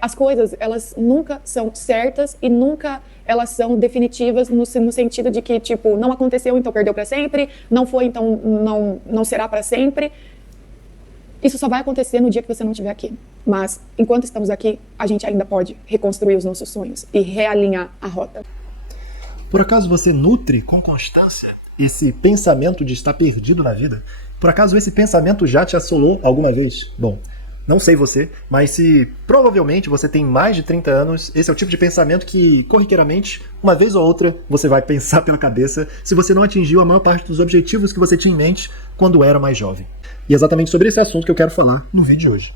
As coisas, elas nunca são certas e nunca elas são definitivas no sentido de que, tipo, não aconteceu, então perdeu para sempre, não foi, então não será para sempre. Isso só vai acontecer no dia que você não estiver aqui. Mas, enquanto estamos aqui, a gente ainda pode reconstruir os nossos sonhos e realinhar a rota. Por acaso você nutre com constância esse pensamento de estar perdido na vida? Por acaso esse pensamento já te assolou alguma vez? Bom, não sei você, mas se provavelmente você tem mais de 30 anos, esse é o tipo de pensamento que, corriqueiramente, uma vez ou outra, você vai pensar pela cabeça se você não atingiu a maior parte dos objetivos que você tinha em mente quando era mais jovem. E é exatamente sobre esse assunto que eu quero falar no vídeo de hoje.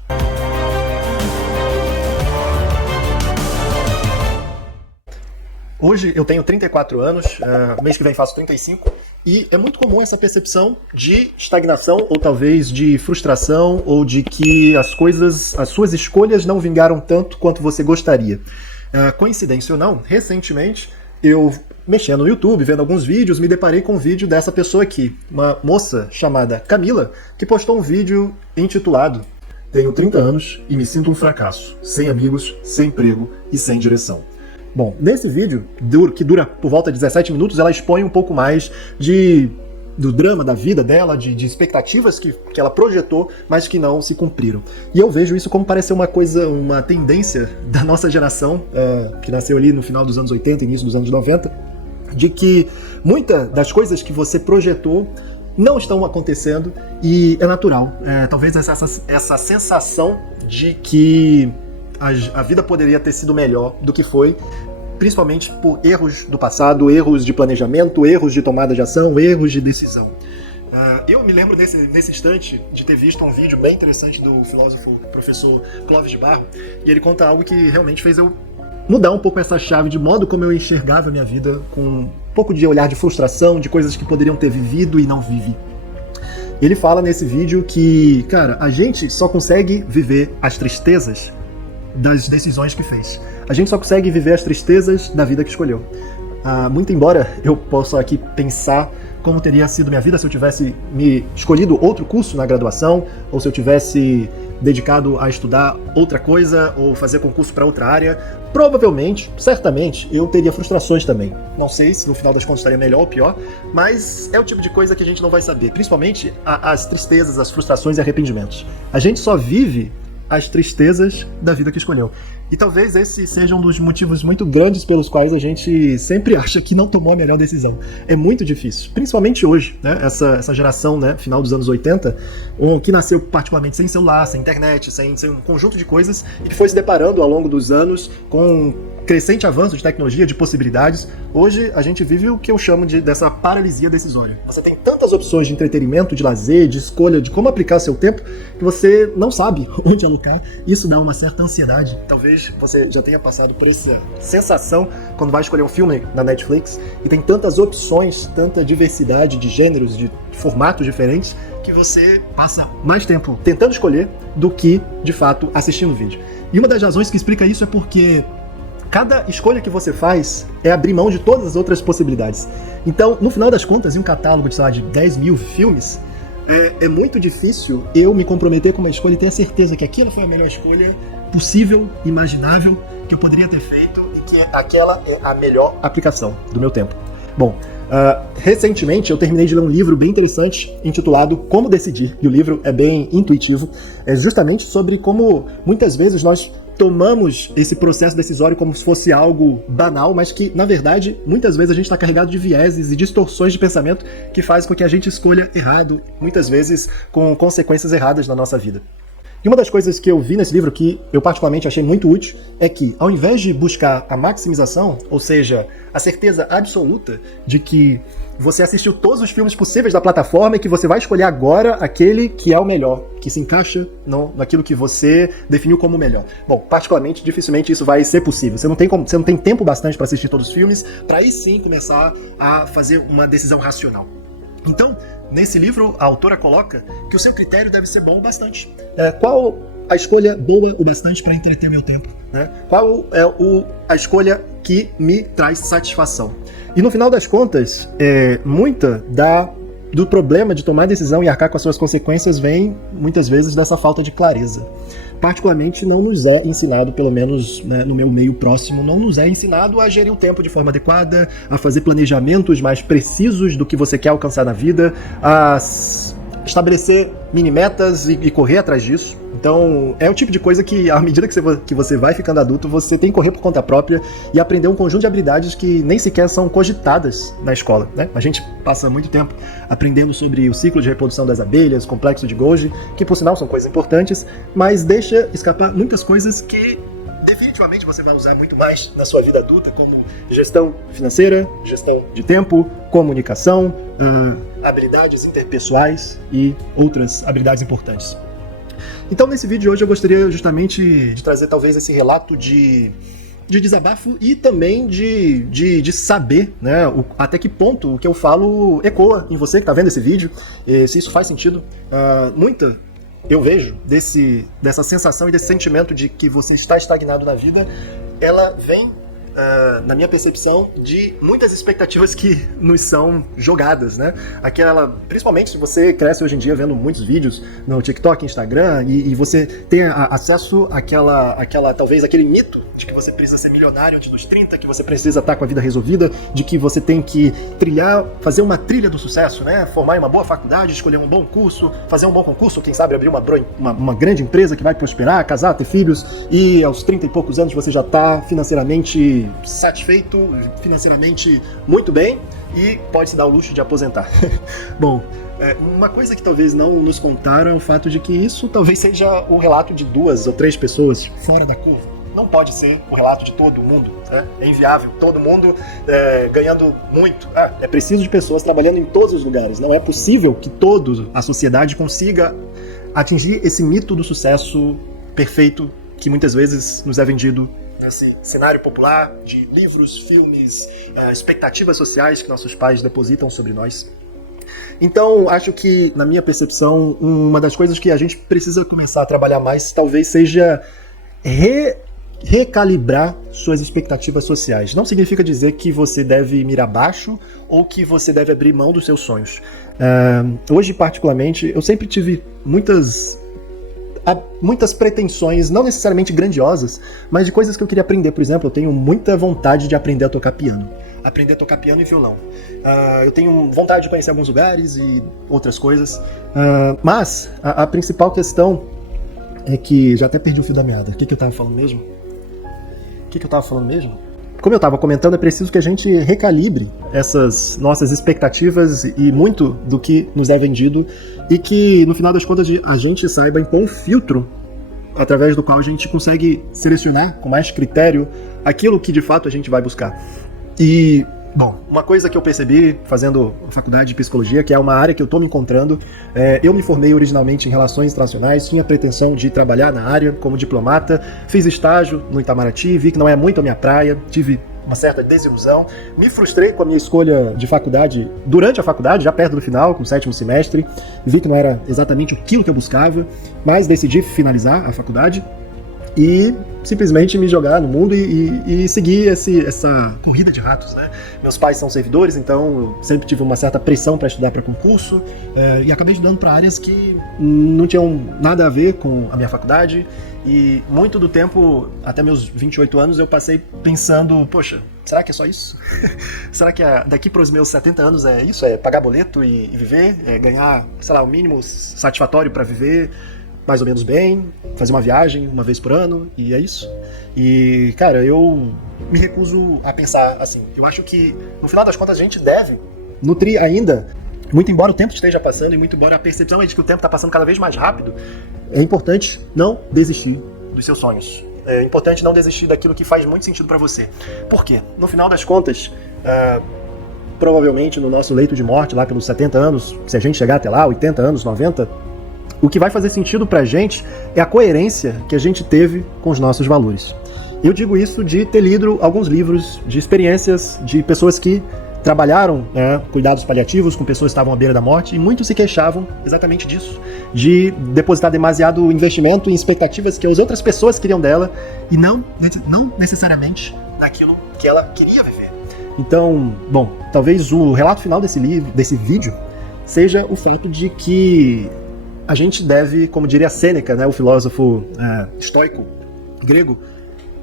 Hoje eu tenho 34 anos, mês que vem faço 35, e é muito comum essa percepção de estagnação, ou talvez de frustração, ou de que as suas escolhas não vingaram tanto quanto você gostaria. Coincidência ou não, recentemente eu, mexendo no YouTube, vendo alguns vídeos, me deparei com um vídeo dessa pessoa aqui, uma moça chamada Camila, que postou um vídeo intitulado "Tenho 30 anos e me sinto um fracasso, sem amigos, sem emprego e sem direção". Bom, nesse vídeo, que dura por volta de 17 minutos, ela expõe um pouco mais do drama da vida dela, de expectativas que ela projetou, mas que não se cumpriram. E eu vejo isso como parecer uma tendência da nossa geração, que nasceu ali no final dos anos 80, início dos anos 90, de que muitas das coisas que você projetou não estão acontecendo, e é natural. Talvez essa sensação de que a vida poderia ter sido melhor do que foi, principalmente por erros do passado, erros de planejamento, erros de tomada de ação, erros de decisão. Eu me lembro nesse instante de ter visto um vídeo bem interessante do filósofo professor Clóvis de Barro, e ele conta algo que realmente fez eu mudar um pouco essa chave de modo como eu enxergava a minha vida, com um pouco de olhar de frustração, de coisas que poderiam ter vivido e não vivi. Ele fala nesse vídeo que, cara, a gente só consegue viver as tristezas das decisões que fez. A gente só consegue viver as tristezas da vida que escolheu. Muito embora eu possa aqui pensar como teria sido minha vida se eu tivesse me escolhido outro curso na graduação, ou se eu tivesse dedicado a estudar outra coisa, ou fazer concurso para outra área, provavelmente, certamente, eu teria frustrações também. Não sei se no final das contas estaria melhor ou pior, mas é o tipo de coisa que a gente não vai saber, principalmente as tristezas, as frustrações e arrependimentos. A gente só vive as tristezas da vida que escolheu. E talvez esse seja um dos motivos muito grandes pelos quais a gente sempre acha que não tomou a melhor decisão. É muito difícil, principalmente hoje, né? Essa geração, né, final dos anos 80, que nasceu particularmente sem celular, sem internet, sem um conjunto de coisas, e que foi se deparando ao longo dos anos com um crescente avanço de tecnologia, de possibilidades. Hoje a gente vive o que eu chamo dessa paralisia decisória. Você tem tantas opções de entretenimento, de lazer, de escolha, de como aplicar seu tempo, que você não sabe onde alocar. Isso dá uma certa ansiedade. Talvez você já tenha passado por essa sensação quando vai escolher um filme na Netflix e tem tantas opções, tanta diversidade de gêneros, de formatos diferentes, que você passa mais tempo tentando escolher do que, de fato, assistindo o vídeo. E uma das razões que explica isso é porque cada escolha que você faz é abrir mão de todas as outras possibilidades. Então, no final das contas, em um catálogo de, sei lá, de 10 mil filmes, é muito difícil eu me comprometer com uma escolha e ter a certeza que aquilo foi a melhor escolha possível, imaginável, que eu poderia ter feito e que aquela é a melhor aplicação do meu tempo. Bom, recentemente eu terminei de ler um livro bem interessante intitulado Como Decidir, e o livro é bem intuitivo, é justamente sobre como muitas vezes nós tomamos esse processo decisório como se fosse algo banal, mas que, na verdade, muitas vezes a gente está carregado de vieses e distorções de pensamento que fazem com que a gente escolha errado, muitas vezes com consequências erradas na nossa vida. E uma das coisas que eu vi nesse livro que eu particularmente achei muito útil é que, ao invés de buscar a maximização, ou seja, a certeza absoluta de que você assistiu todos os filmes possíveis da plataforma e que você vai escolher agora aquele que é o melhor, que se encaixa naquilo que você definiu como o melhor. Bom, particularmente, dificilmente isso vai ser possível. Você não tem tempo bastante para assistir todos os filmes, para aí sim começar a fazer uma decisão racional. Então, nesse livro, a autora coloca que o seu critério deve ser bom o bastante. Qual a escolha boa o bastante para entreter meu tempo? Né? Qual é a escolha que me traz satisfação? E no final das contas, muita do problema de tomar decisão e arcar com as suas consequências vem, muitas vezes, dessa falta de clareza. Particularmente, não nos é ensinado, pelo menos, né, no meu meio próximo, não nos é ensinado a gerir o tempo de forma adequada, a fazer planejamentos mais precisos do que você quer alcançar na vida, a estabelecer mini-metas e correr atrás disso. Então, é o tipo de coisa que, à medida que você vai ficando adulto, você tem que correr por conta própria e aprender um conjunto de habilidades que nem sequer são cogitadas na escola, né? A gente passa muito tempo aprendendo sobre o ciclo de reprodução das abelhas, complexo de Golgi, que, por sinal, são coisas importantes, mas deixa escapar muitas coisas que definitivamente você vai usar muito mais na sua vida adulta, como gestão financeira, gestão de tempo, comunicação, habilidades interpessoais e outras habilidades importantes. Então, nesse vídeo de hoje, eu gostaria justamente de trazer talvez esse relato de desabafo e também de saber, né, até que ponto o que eu falo ecoa em você que está vendo esse vídeo, se isso faz sentido. Muito eu vejo dessa sensação e desse sentimento de que você está estagnado na vida, ela vem, na minha percepção, de muitas expectativas que nos são jogadas, né? Principalmente se você cresce hoje em dia vendo muitos vídeos no TikTok, Instagram, e você tem acesso talvez aquele mito de que você precisa ser milionário antes dos 30, que você precisa estar com a vida resolvida, de que você tem que fazer uma trilha do sucesso, né? Formar em uma boa faculdade, escolher um bom curso, fazer um bom concurso, quem sabe abrir uma grande empresa que vai prosperar, casar, ter filhos, e aos 30 e poucos anos você já está financeiramente satisfeito, financeiramente muito bem e pode se dar o luxo de aposentar. Bom, uma coisa que talvez não nos contaram é o fato de que isso talvez seja o relato de 2 ou 3 pessoas fora da curva. Não pode ser o relato de todo mundo, né? É inviável, todo mundo ganhando muito. É preciso de pessoas trabalhando em todos os lugares. Não é possível que toda a sociedade consiga atingir esse mito do sucesso perfeito que muitas vezes nos é vendido nesse cenário popular de livros, filmes, expectativas sociais que nossos pais depositam sobre nós. Então, acho que, na minha percepção, uma das coisas que a gente precisa começar a trabalhar mais talvez seja recalibrar suas expectativas sociais. Não significa dizer que você deve mirar baixo ou que você deve abrir mão dos seus sonhos. Hoje, particularmente, eu sempre tive muitas pretensões, não necessariamente grandiosas, mas de coisas que eu queria aprender. Por exemplo, eu tenho muita vontade de aprender a tocar piano. Aprender a tocar piano e violão. Eu tenho vontade de conhecer alguns lugares e outras coisas. Mas a principal questão é que... Já até perdi o fio da meada. O que eu estava falando mesmo? Como eu estava comentando, é preciso que a gente recalibre essas nossas expectativas e muito do que nos é vendido e que, no final das contas, a gente saiba impor um filtro através do qual a gente consegue selecionar com mais critério aquilo que, de fato, a gente vai buscar. E, bom, uma coisa que eu percebi fazendo faculdade de psicologia, que é uma área que eu estou me encontrando, eu me formei originalmente em relações internacionais, tinha a pretensão de trabalhar na área como diplomata, fiz estágio no Itamaraty, vi que não é muito a minha praia, tive uma certa desilusão, me frustrei com a minha escolha de faculdade durante a faculdade, já perto do final, com o 7º semestre, vi que não era exatamente aquilo que eu buscava, mas decidi finalizar a faculdade e simplesmente me jogar no mundo e seguir essa corrida de ratos, né? Meus pais são servidores, então eu sempre tive uma certa pressão para estudar para concurso e acabei estudando para áreas que não tinham nada a ver com a minha faculdade e muito do tempo, até meus 28 anos, eu passei pensando, poxa, será que é só isso? Será que daqui para os meus 70 anos é isso? É pagar boleto e viver? É ganhar, sei lá, o mínimo satisfatório para viver mais ou menos bem, fazer uma viagem uma vez por ano, e é isso. E, cara, eu me recuso a pensar assim. Eu acho que, no final das contas, a gente deve nutrir ainda, muito embora o tempo esteja passando e muito embora a percepção é de que o tempo está passando cada vez mais rápido, é importante não desistir dos seus sonhos. É importante não desistir daquilo que faz muito sentido para você. Por quê? No final das contas, provavelmente no nosso leito de morte, lá pelos 70 anos, se a gente chegar até lá, 80 anos, 90... o que vai fazer sentido pra gente é a coerência que a gente teve com os nossos valores. Eu digo isso de ter lido alguns livros de experiências de pessoas que trabalharam cuidados paliativos com pessoas que estavam à beira da morte e muitos se queixavam exatamente disso, de depositar demasiado investimento em expectativas que as outras pessoas queriam dela e não necessariamente naquilo que ela queria viver. Então, bom, talvez o relato final desse vídeo seja o fato de que a gente deve, como diria Sêneca, né, o filósofo estoico grego,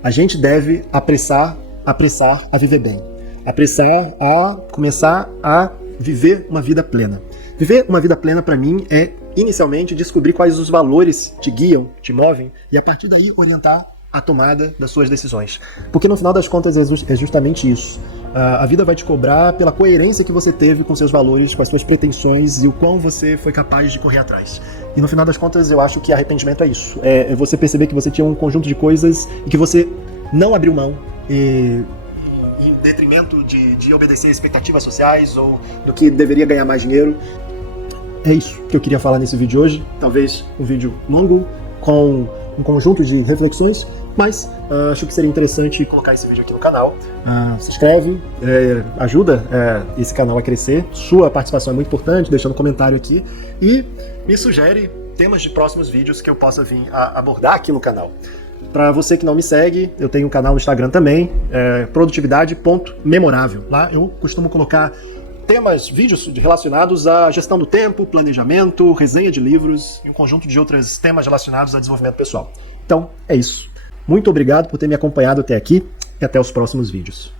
a gente deve apressar a viver bem. Apressar a começar a viver uma vida plena. Viver uma vida plena, para mim, é, inicialmente, descobrir quais os valores te guiam, te movem, e a partir daí orientar a tomada das suas decisões. Porque no final das contas é justamente isso. A vida vai te cobrar pela coerência que você teve com seus valores, com as suas pretensões e o quão você foi capaz de correr atrás. E no final das contas eu acho que arrependimento é isso. É você perceber que você tinha um conjunto de coisas e que você não abriu mão em detrimento de obedecer a expectativas sociais ou do que deveria ganhar mais dinheiro. É isso que eu queria falar nesse vídeo hoje. Talvez um vídeo longo, com um conjunto de reflexões, mas acho que seria interessante colocar esse vídeo aqui no canal. Se inscreve, ajuda esse canal a crescer. Sua participação é muito importante, deixando um comentário aqui. E me sugere temas de próximos vídeos que eu possa vir a abordar aqui no canal. Para você que não me segue, eu tenho um canal no Instagram também, produtividade.memorável. Lá eu costumo colocar temas, vídeos relacionados à gestão do tempo, planejamento, resenha de livros e um conjunto de outros temas relacionados a desenvolvimento pessoal. Então, é isso. Muito obrigado por ter me acompanhado até aqui e até os próximos vídeos.